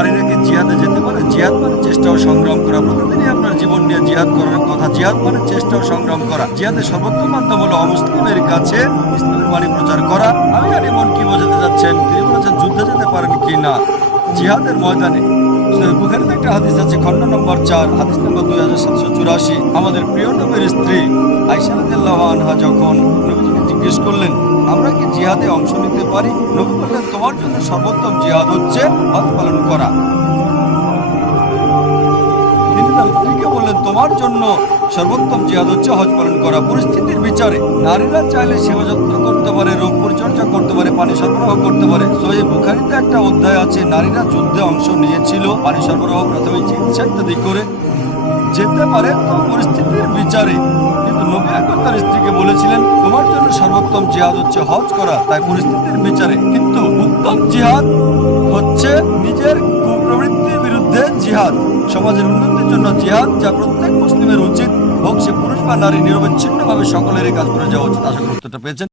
নারীরা কি জিহাদে যেতে পারে? জিহাদ মানে চেষ্টা ও সংগ্রাম করা। প্রতিদিনই আপনার জীবন নিয়ে জিহাদ করার কথা। জিহাদ মানে চেষ্টা ও সংগ্রাম করা। জিহাদের সর্বোত্তম মাধ্যম হলো অমুসলিমের কাছে ইসলামের বাণী প্রচার করা। আমি জানি মন কি বোঝাতে যাচ্ছেন। তিনি বলেছেন যুদ্ধে যেতে পারেন কি না জিহাদের ময়দানে। বুখারীতে একটা হাদিস আছে, খণ্ড নম্বর 4, হাদিস নম্বর 2784। আমাদের প্রিয় নবীর স্ত্রী আয়েশা রাদিয়াল্লাহু আনহা যখন নবীজিকে জিজ্ঞেস করলেন আমরা কি জিহাদে অংশ নিতে পারি, নবী বললেন তোমার জন্য সর্বোত্তম জিহাদ হচ্ছে হজ পালন করা। তিনি তার স্ত্রীকে বললেন তোমার জন্য সর্বোত্তম জিহাদ হচ্ছে হজ পালন করা। পরিস্থিতির বিচারে নারীরা চাইলে সেবা যত্ন করতে পারে, রোগ পরিচর্যা করতে পারে, পানি সরবরাহ করতে পারে। সহিহ বুখারীতে একটা অধ্যায় আছে, নারীরা যুদ্ধে অংশ নিয়েছিল, পানি সরবরাহ, প্রাথমিক চিকিৎসা ইত্যাদি করে যেতে পারে তো পরিস্থিতির বিচারে। কিন্তু নবী একবার তার স্ত্রীকে বলেছিলেন তোমার জন্য সর্বোত্তম জিহাদ হচ্ছে হজ করা, তাই পরিস্থিতির বিচারে। কিন্তু উত্তম জিহাদ হচ্ছে নিজের কুপ্রবৃত্তির বিরুদ্ধে জিহাদ, সমাজের উন্নতির জন্য জিহাদ, যা প্রত্যেক মুসলিমের উচিত হোক সে পুরুষ বা নারী, নিরবিচ্ছিন্নভাবে সকলেরই কাজ করে যাওয়া উচিত। আশা করি উত্তরটা পেয়েছেন।